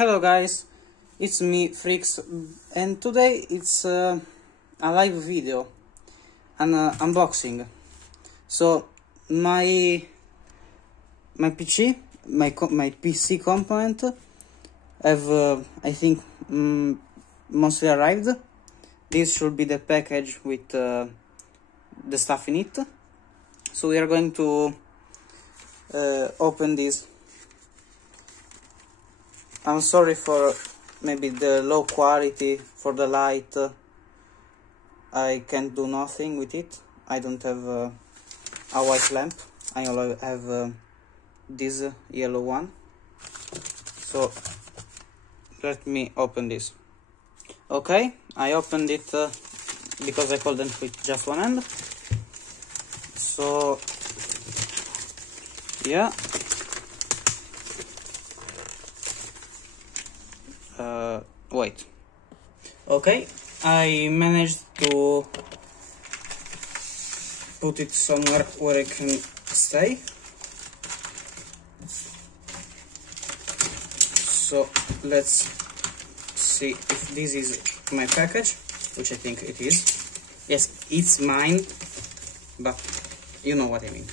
Hello guys, it's me Freaks, and today it's a live video, an unboxing. So my PC, my PC component have I think mostly arrived. This should be the package with the stuff in it. So we are going to open this. I'm sorry for maybe the low quality, for the light. I can't do nothing with it. I don't have a white lamp. I only have this yellow one. So let me open this. Okay, I opened it because I couldn't with just one hand. So yeah. Wait. Okay, I managed to put it somewhere where it can stay. So let's see if this is my package, which I think it is. Yes, it's mine, but you know what I mean.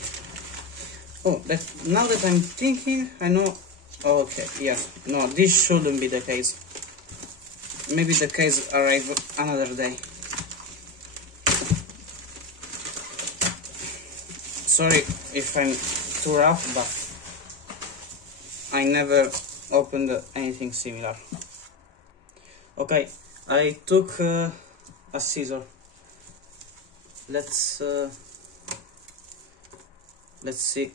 Oh, now that I'm thinking, I know. Okay, yes, no, this shouldn't be the case. Maybe the case arrive another day. Sorry if I'm too rough, but I never opened anything similar. Okay, I took a scissor. Let's see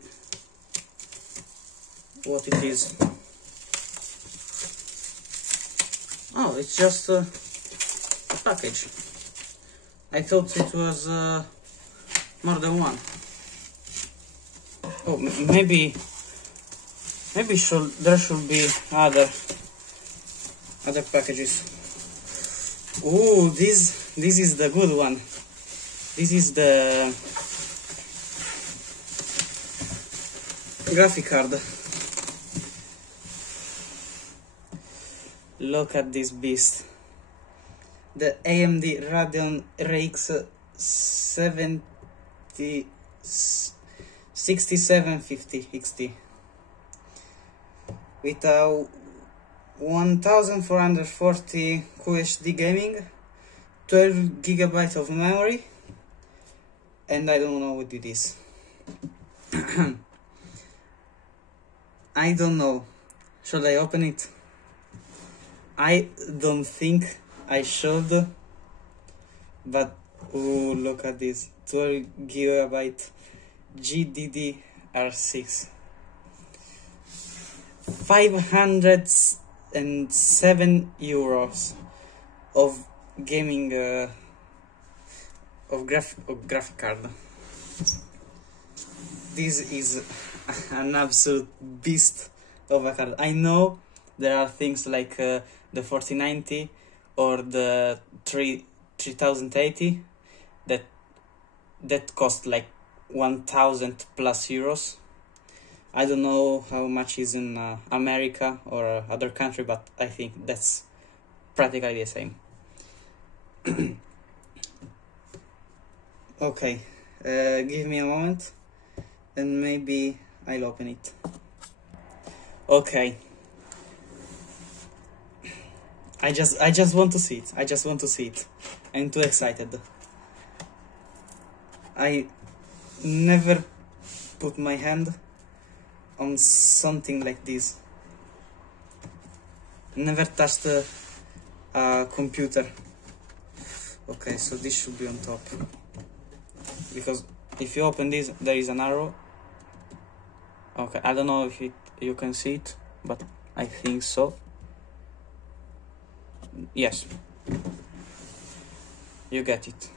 what it is. Oh, it's just a package. I thought it was more than one. Oh, maybe there should be other packages. Oh, this is the good one. This is the graphic card. Look at this beast. The AMD Radeon RX 6750 XT with a 1440 QHD gaming, 12 GB of memory, and I don't know what it is. I don't know. Should I open it? I don't think I should, but oh, look at this, 12 GB GDDR6, 507 euros of gaming graphic card. This is an absolute beast of a card. I know there are things like the 4090 or the 3080 that cost like 1000 plus euros. I don't know how much is in America or other country, but I think that's practically the same. Okay, give me a moment and maybe I'll open it. Okay. I just want to see it. I just want to see it. I'm too excited. I never put my hand on something like this. Never touched a computer. Okay, so this should be on top. Because if you open this, there is an arrow. Okay, I don't know if you can see it, but I think so. Yes, you get it.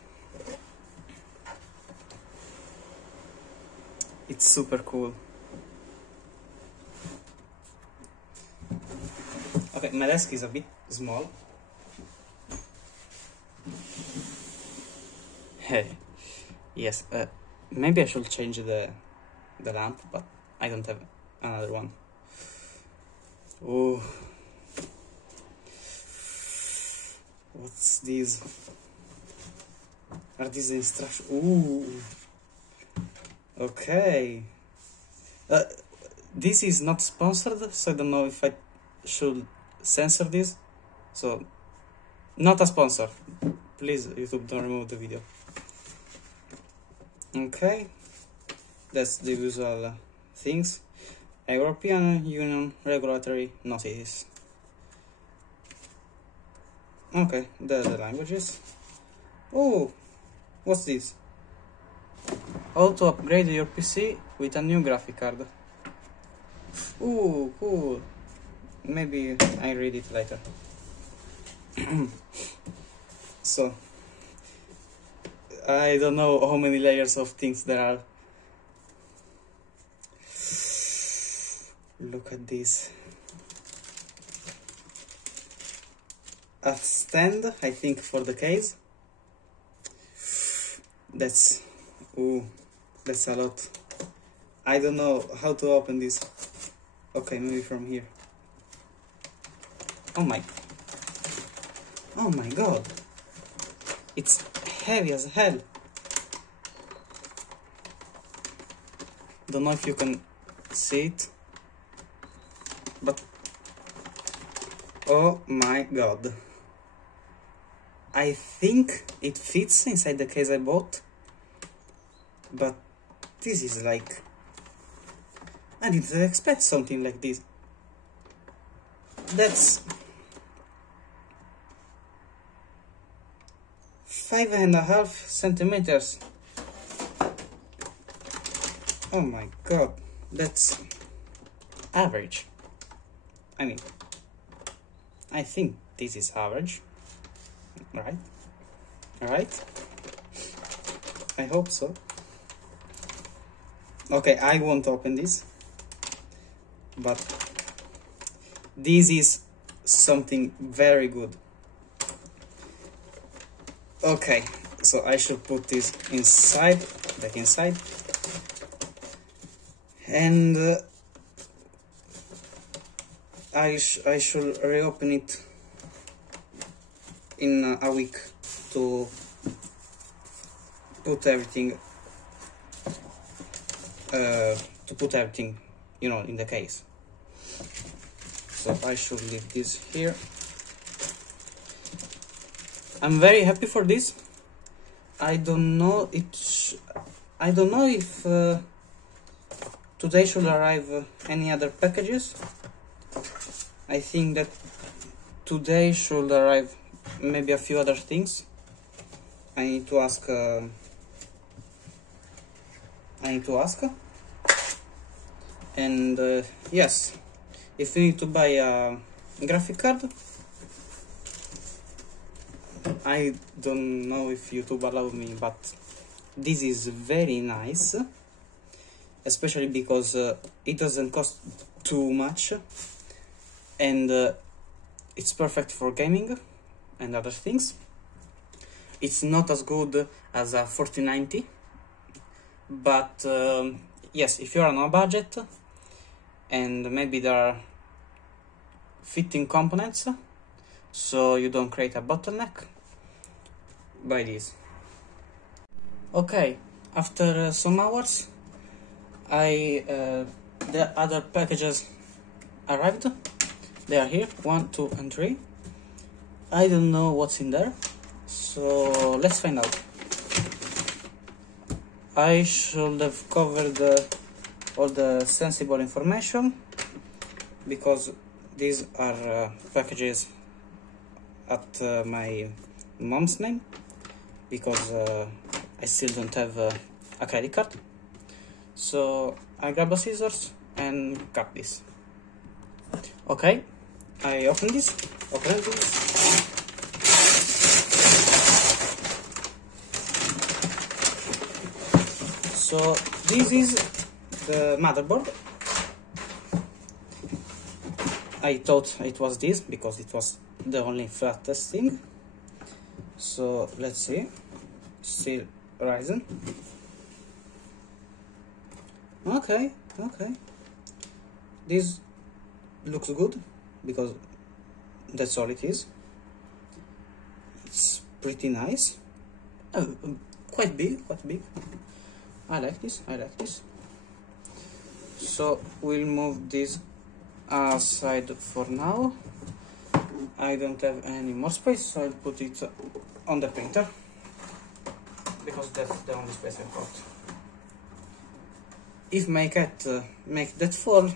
It's super cool. Okay, my desk is a bit small. Hey, yes, maybe I should change the lamp, but I don't have another one. Oh, What's these? Are these instructions? Ooh. Okay. This is not sponsored, so I don't know if I should censor this. So, not a sponsor. Please, YouTube, don't remove the video. Okay. That's the usual things. European Union regulatory notice. Okay, the languages. Oh, what's this? How to upgrade your PC with a new graphic card. Ooh, cool. Maybe I read it later. So, I don't know how many layers of things there are. Look at this. A stand, I think, for the case. That's a lot. I don't know how to open this. Okay, maybe from here. Oh my god. It's heavy as hell. Don't know if you can see it, but oh my god. I think it fits inside the case I bought, but this is like, I didn't expect something like this. That's 5.5 centimeters. Oh my god, that's average. I mean, I think this is average, right? Right? I hope so. Okay, I won't open this, but this is something very good. Okay, so I should put this inside, back inside, and I should reopen it in a week to put everything you know, in the case. So I should leave this here. I'm very happy for this. I don't know if today should arrive any other packages. I think that today should arrive maybe a few other things. I need to ask. And yes, if you need to buy a graphic card, I don't know if YouTube allows me, but this is very nice, especially because it doesn't cost too much, and it's perfect for gaming and other things. It's not as good as a 4090, but yes, if you're on a budget and maybe there are fitting components so you don't create a bottleneck, buy this. Okay, after some hours the other packages arrived. They are here, 1, 2 and 3. I don't know what's in there, so let's find out. I should have covered all the sensible information, because these are packages at my mom's name, because I still don't have a credit card. So I grab a scissors and cut this. Okay, I open this. So this is the motherboard. I thought it was this because it was the only flattest thing. So let's see. Still Ryzen. Okay. This looks good because that's all it is. it's pretty nice. Quite big. I like this. So we'll move this aside for now. I don't have any more space, so I'll put it on the printer because that's the only space I've got. If my cat make that fall,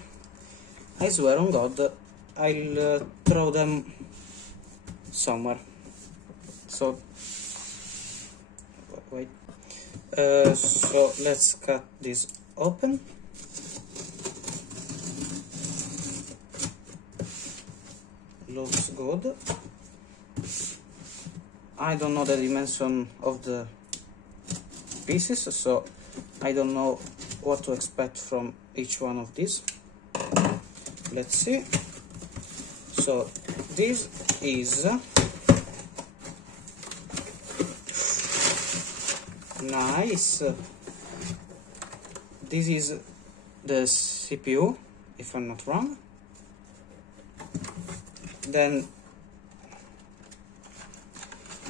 I swear on God, I'll throw them somewhere. So wait. So let's cut this open. Looks good. I don't know the dimension of the pieces, so I don't know what to expect from each one of these. Let's see. So this is nice. This is the CPU, if I'm not wrong. Then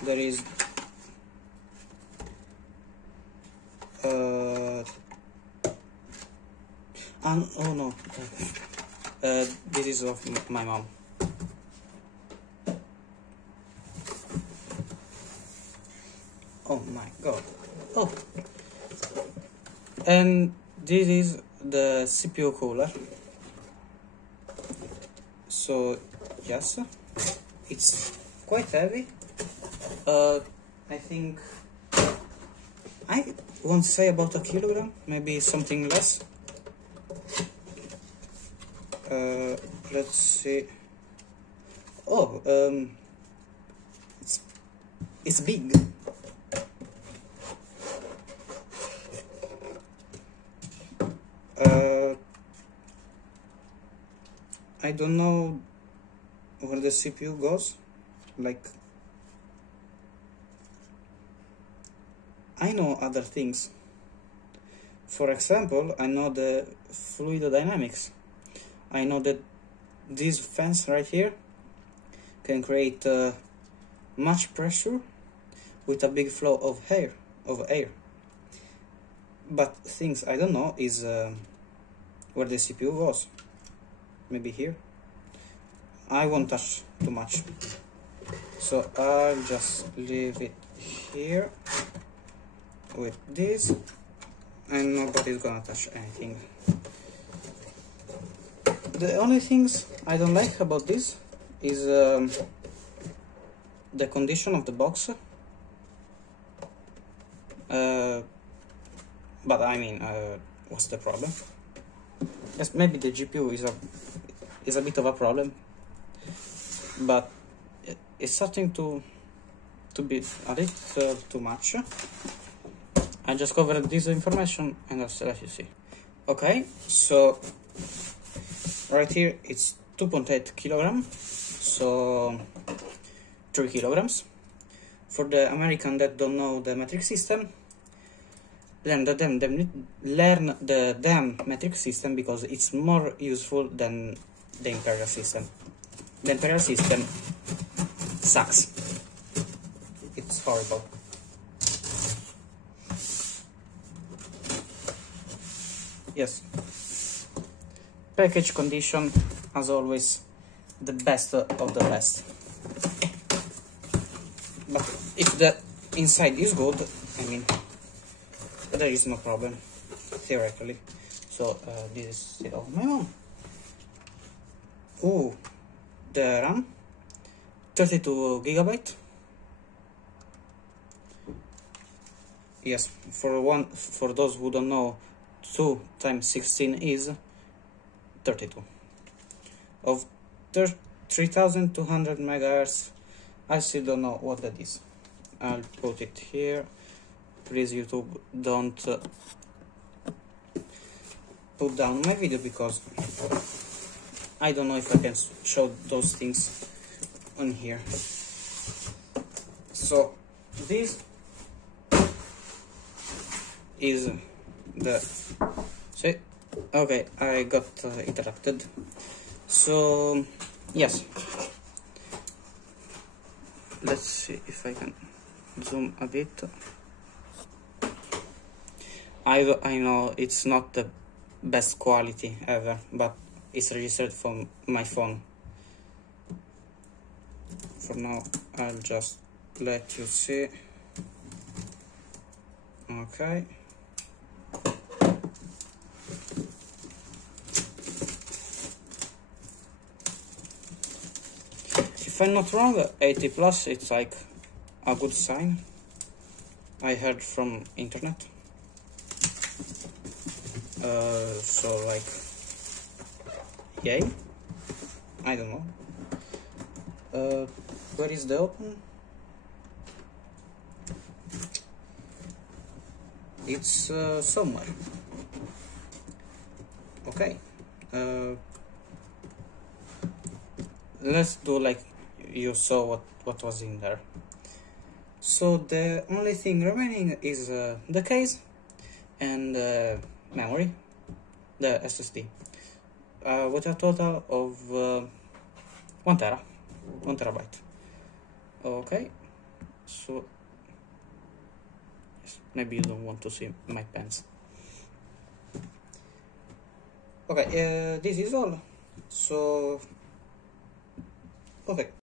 there is oh no, this is of my mom. Oh my God. Oh, and this is the CPU cooler. So yes, it's quite heavy. I think I won't say about a kilogram, maybe something less. Let's see. Oh, it's big. I don't know where the CPU goes. Like, I know other things. For example, I know the fluid dynamics. I know that this fence right here can create much pressure with a big flow of air. But things I don't know is where the CPU goes. Maybe here. I won't touch too much, so I'll just leave it here with this, and nobody's gonna touch anything. The only things I don't like about this is the condition of the box. But I mean, what's the problem? Yes, maybe the GPU is a bit of a problem, but it's starting to be a little too much. I just covered this information and I'll let you see. Okay, so right here it's 2.8 kilograms, so 3 kilograms. For the American that don't know the metric system, learn the damn metric system, because it's more useful than the imperial system. The imperial system sucks. It's horrible. Yes. Package condition, as always, the best of the best. But if the inside is good, I mean, there is no problem, theoretically. So this is it of my own. Ooh, the RAM, 32 gigabyte. Yes, for those who don't know, 2 times 16 is 32. Of 3200 megahertz, I still don't know what that is. I'll put it here. Please, YouTube, don't put down my video, because I don't know if I can show those things on here. So this is the okay, I got interrupted. So yes, let's see if I can zoom a bit. I know it's not the best quality ever, but it's registered from my phone. For now, I'll just let you see. Okay. If I'm not wrong, 80 plus, it's like a good sign. I heard from internet. So like, yay? I don't know. Where is the open? It's somewhere. Okay. Let's do like you saw what was in there. So the only thing remaining is the case and memory, the SSD, with a total of 1 terabyte. Okay, so yes, maybe you don't want to see my pens. Okay, this is all. So okay.